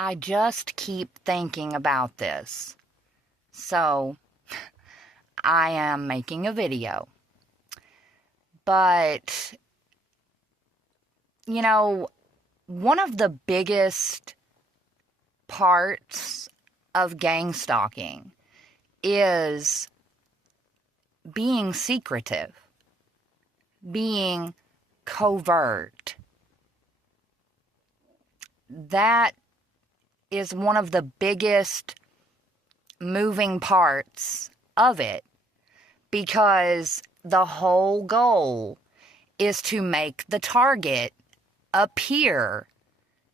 I just keep thinking about this. So, I am making a video. But, one of the biggest parts of gang stalking is being secretive, being covert. That is one of the biggest moving parts of it, because the whole goal is to make the target appear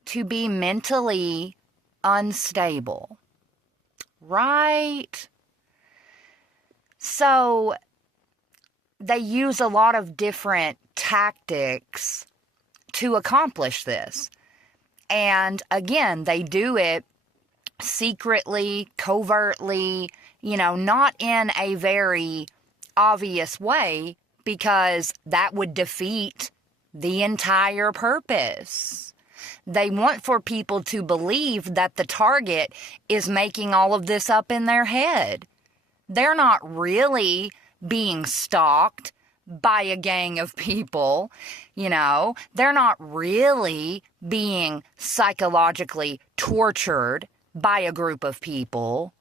to be mentally unstable. Right? So they use a lot of different tactics to accomplish this. And again, they do it secretly, covertly, not in a very obvious way, because that would defeat the entire purpose. They want for people to believe that the target is making all of this up in their head. They're not really being stalked by a gang of people, They're not really being psychologically tortured by a group of people.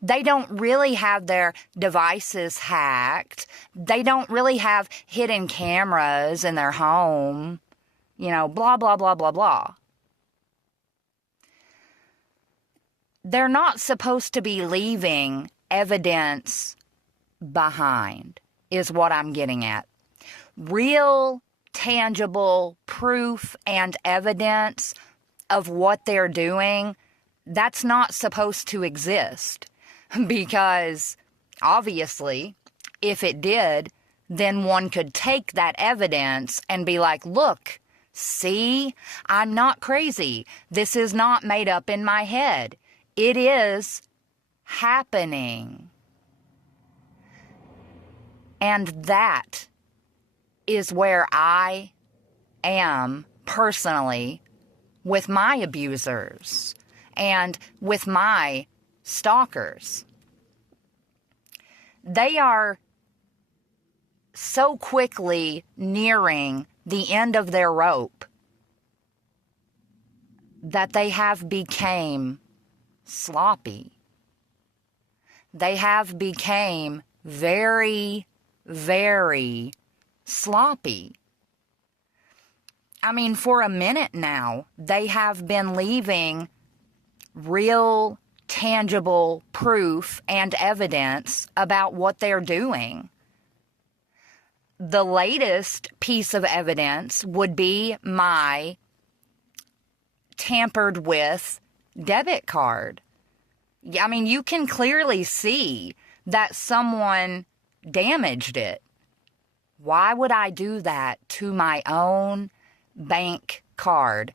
They don't really have their devices hacked. They don't really have hidden cameras in their home. Blah, blah, blah, blah, blah. They're not supposed to be leaving evidence behind, is what I'm getting at. Real, tangible proof and evidence of what they're doing, that's not supposed to exist. Because, obviously, if it did, then one could take that evidence and be like, look, see, I'm not crazy. This is not made up in my head. It is happening. And that is where I am personally with my abusers and with my stalkers. They are so quickly nearing the end of their rope that they have become sloppy. They have become very, very sloppy. I mean, for a minute now, they have been leaving real, tangible proof and evidence about what they're doing. The latest piece of evidence would be my tampered with debit card. I mean, you can clearly see that someone damaged it. Why would I do that to my own bank card?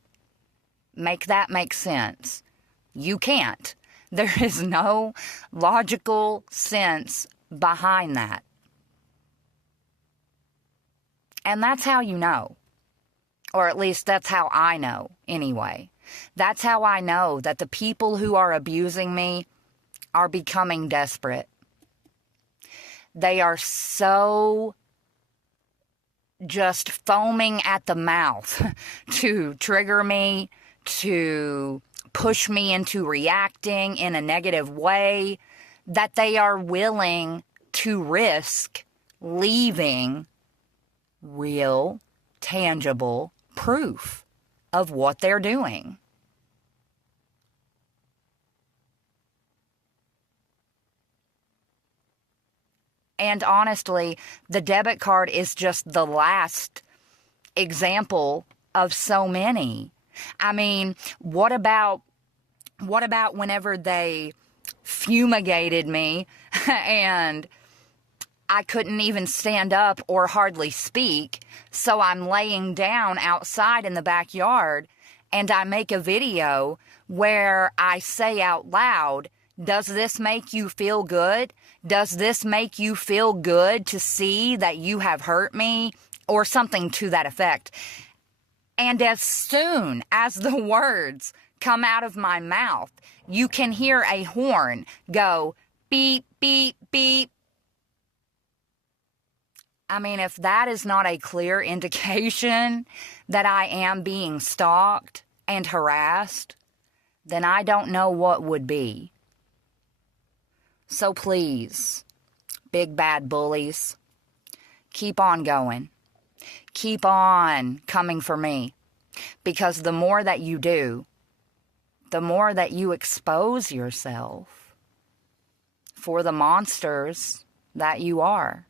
Make that make sense. You can't. There is no logical sense behind that. And that's how you know. Or at least that's how I know, anyway. That's how I know that the people who are abusing me are becoming desperate. They are so just foaming at the mouth to trigger me, to push me into reacting in a negative way, that they are willing to risk leaving real, tangible proof of what they're doing. And honestly, the debit card is just the last example of so many. I mean, what about whenever they fumigated me and I couldn't even stand up or hardly speak, so I'm laying down outside in the backyard and I make a video where I say out loud, "Does this make you feel good? Does this make you feel good to see that you have hurt me?" Or something to that effect. And as soon as the words come out of my mouth, you can hear a horn go beep, beep, beep. I mean, if that is not a clear indication that I am being stalked and harassed, then I don't know what would be. So please, big bad bullies, keep on going. Keep on coming for me. Because the more that you do, the more that you expose yourself for the monsters that you are.